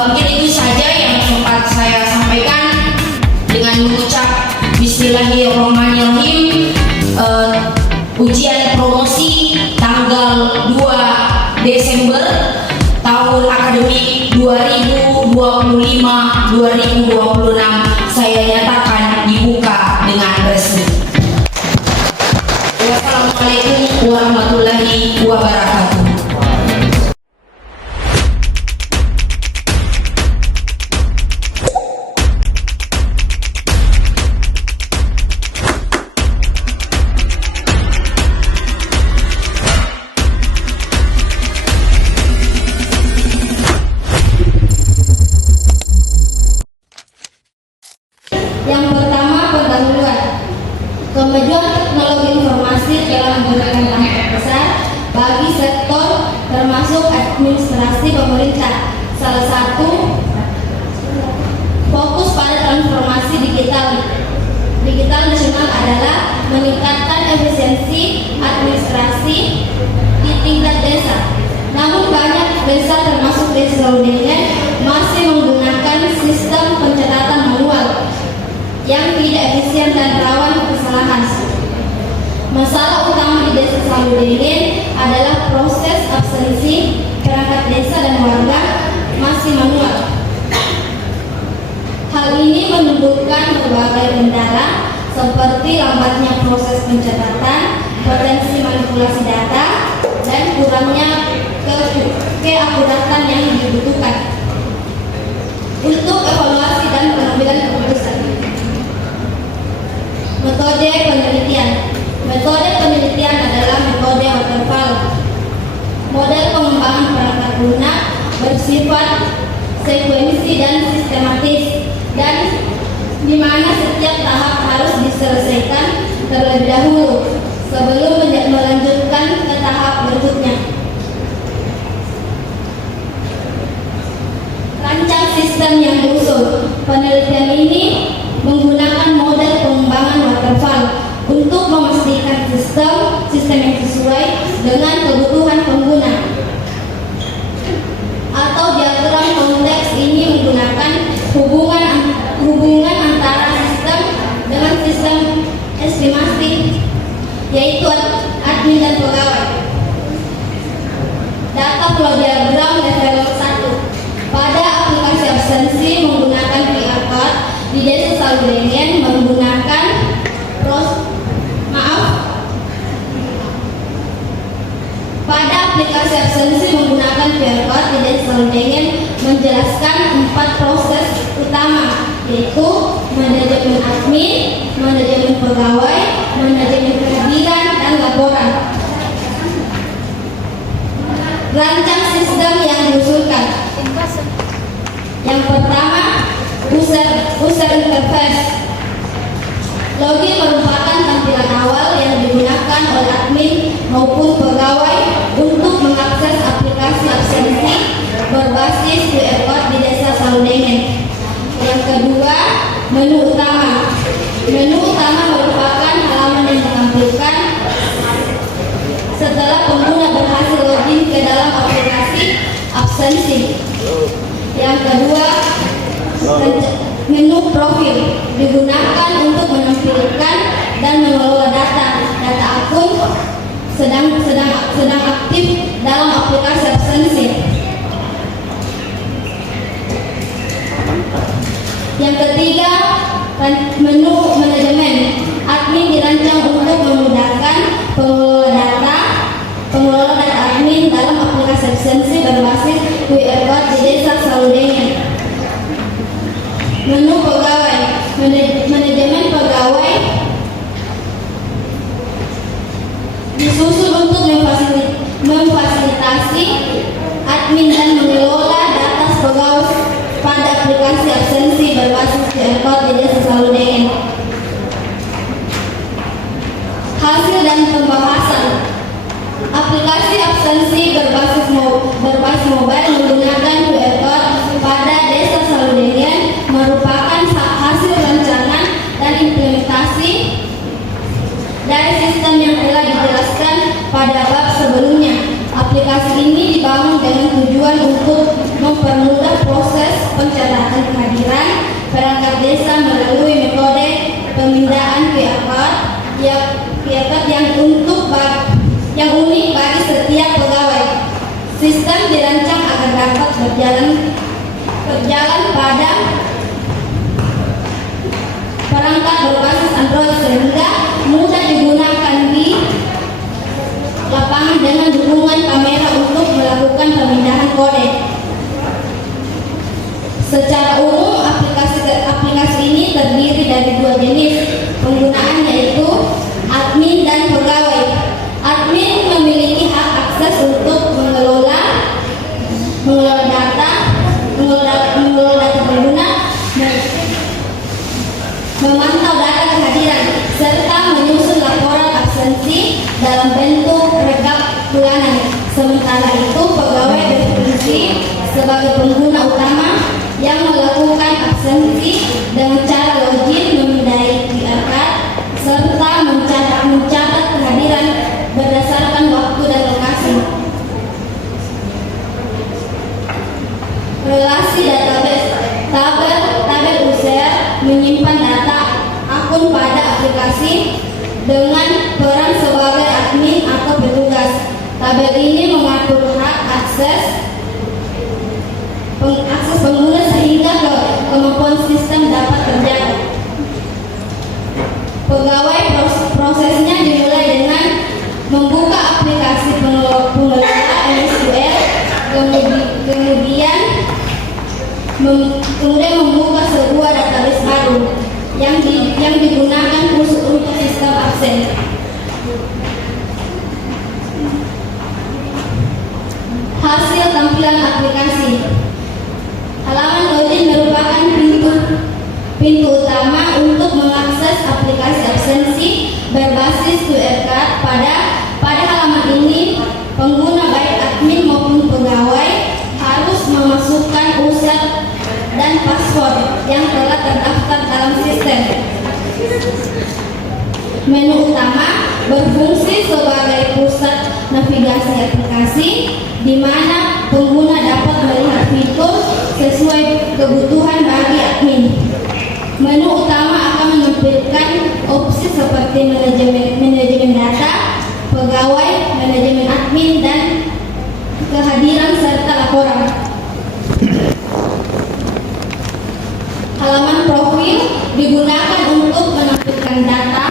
Mungkin itu saja yang sempat saya sampaikan dengan mengucap Bismillahirrahmanirrahim. Ujian promosi tanggal 2 Desember tahun akademik 2025-2026 saya nyatakan dibuka dengan resmi. Wassalamualaikum warahmatullahi wabarakatuh. Yang pertama, pendahuluan. Kemajuan teknologi informasi telah memberikan dampak besar bagi sektor termasuk administrasi pemerintah. Salah satu fokus pada transformasi digital nasional adalah meningkatkan efisiensi administrasi di tingkat desa. Namun banyak desa termasuk desa Laudengen masih menggunakan sistem pencatatan manual yang tidak efisien dan rawan kesalahan. Masalah utama di desa Laudengen adalah proses absensi perangkat desa dan warga masih manual. Hal ini menimbulkan berbagai kendala seperti lambatnya proses pencatatan, potensi manipulasi data, dan kurangnya keakuratan yang dibutuhkan untuk evaluasi dan pengambilan keputusan. Metode penelitian. Metode penelitian adalah metode waterfall. Model pengembangan perangkat lunak bersifat sekuensi dan sistematis, dan di mana setiap tahap harus diselesaikan terlebih dahulu sebelum melanjutkan ke tahap berikutnya. Rancang sistem yang diusul. Penelitian ini menggunakan model pengembangan waterfall untuk memastikan sistem yang sesuai dengan kebutuhan pengguna. Atau diagram konteks ini menggunakan hubungan antara sistem dengan sistem estimasi, yaitu admin dan pegawai. Data flow diagram level 1. Pada aplikasi absensi menggunakan QR code di desa Laudengen menggunakan pada aplikasi absensi menggunakan QR code di desa Laudengen menjelaskan 4 proses utama, yaitu manajemen admin, manajemen pegawai, manajemen kehadiran, dan laporan. Rancang sistem yang diusulkan. Yang pertama, user interface. Login merupakan tampilan awal yang digunakan oleh admin maupun pegawai untuk mengakses aplikasi absensi berbasis QR code di desa Laudengen. Yang kedua, menu utama. Menu utama merupakan halaman yang ditampilkan setelah pengguna berhasil login ke dalam aplikasi absensi. Yang kedua, menu profil digunakan untuk menampilkan dan mengelola data akun sedang aktif dalam aplikasi absensi. Yang ketiga, menu manajemen. Admin dirancang untuk memudahkan pengelola data admin dalam aplikasi absensi berbasis QR code di desa Laudengen. Menu pegawai. Manajemen pegawai disusun untuk memfasilitasi admin dan mengelola data pegawai pada aplikasi absensi bertujuan untuk mempermudah proses pencatatan kehadiran perangkat desa melalui metode pemindahan QR yang unik bagi setiap pegawai. Sistem dirancang agar dapat berjalan pada perangkat berbasis Android sehingga mudah digunakan di lapangan dengan dukungan kamera untuk melakukan pemindahan kode. Secara umum, aplikasi ini terdiri dari dua jenis penggunaan, yaitu admin dan pegawai. Admin memiliki hak akses untuk mengelola data pengguna, memantau data kehadiran, serta menyusun laporan absensi dalam bentuk rekap bulanan. Sementara itu, pegawai berfungsi sebagai pengguna utama yang melakukan absensi dengan cara login, memindai QR card, serta mencatat kehadiran berdasarkan waktu dan lokasi. Relasi database. Tabel user menyimpan data akun pada aplikasi dengan peran sebagai admin atau petugas. Tabel ini mengatur hak akses pengguna sehingga kemampuan sistem dapat terjaga. Pegawai prosesnya dimulai dengan membuka aplikasi pengelola MSQL, kemudian membuka sebuah database baru yang digunakan khusus untuk sistem absen. Hasil tampilan aplikasi. Halaman login merupakan pintu utama untuk mengakses aplikasi absensi berbasis QR card. Pada halaman ini, pengguna baik admin maupun pegawai harus memasukkan user dan password yang telah terdaftar dalam sistem. Menu utama berfungsi sebagai pusat navigasi aplikasi, di mana pengguna dapat melihat fitur sesuai kebutuhan bagi admin. Menu utama akan menampilkan opsi seperti manajemen data, pegawai, manajemen admin, dan kehadiran serta laporan. Halaman profil digunakan untuk menampilkan data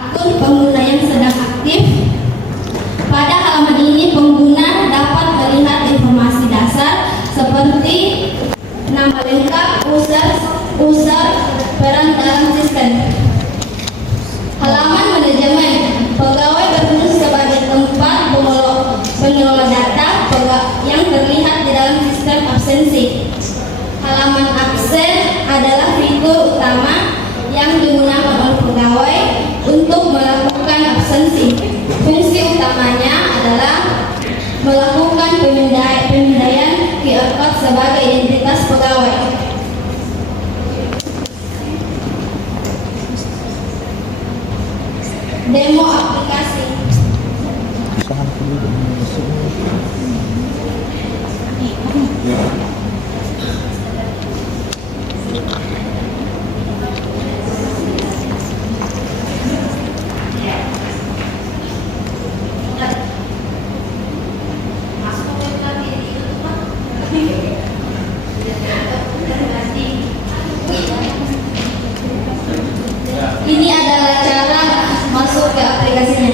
akun pengguna yang sedang aktif. Pada halaman ini, pengguna dapat melihat informasi dasar seperti nama lengkap, user, peran dalam sistem. Halaman manajemen. Pegawai berfungsi sebagai tempat pengelola data yang terlihat di dalam sistem absensi. Halaman absen adalah fitur utama yang digunakan oleh pegawai untuk melakukan absensi. Fungsi utamanya adalah melakukan pemindaian QR code sebagai identitas pegawai. Demo aplikasi. Ini adalah cara masuk ke aplikasinya.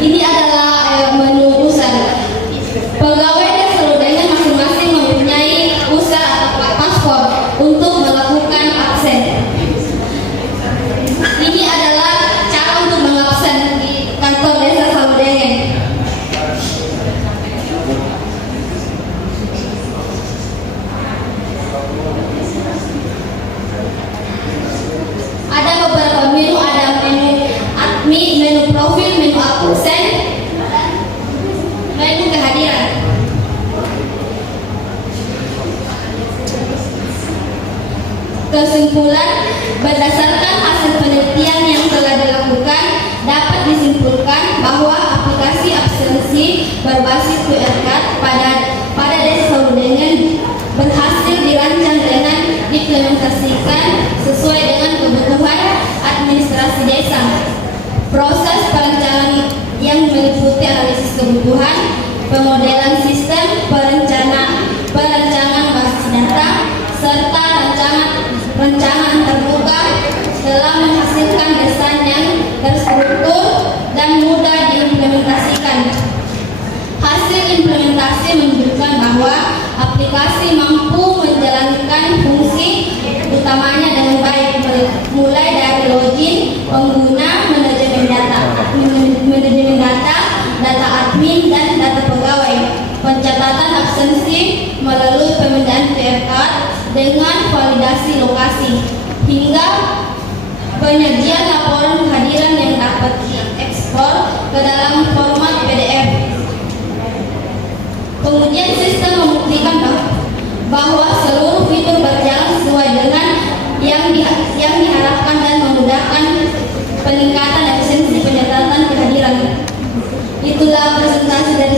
Ini adalah menu user. Pegawai dan seluruhnya masing-masing mempunyai user atau password untuk melakukan absen. Ini adalah cara untuk mengabsen di kantor Kesimpulan, berdasarkan hasil penelitian yang telah dilakukan, dapat disimpulkan bahwa aplikasi absensi berbasis QR Card pada desa Sarudengan berhasil dirancang dan diimplementasikan sesuai dengan kebutuhan administrasi desa. Proses perencanaan yang meliputi analisis kebutuhan, pemodelan sistem, perencanaan basis data, serta rancangan terbuka telah menghasilkan desain yang terstruktur dan mudah diimplementasikan. Hasil implementasi menunjukkan bahwa aplikasi mampu menjalankan fungsi utamanya dengan baik, mulai dari login pengguna, manajemen data admin, dan data pegawai, pencatatan absensi melalui pemindaian QR Card dengan validasi lokasi, hingga penyajian laporan kehadiran yang dapat diekspor ke dalam format PDF. Pengujian sistem membuktikan bahwa seluruh fitur berjalan sesuai dengan yang diharapkan dan memudahkan peningkatan efisiensi pencatatan kehadiran. Itulah presentasi dari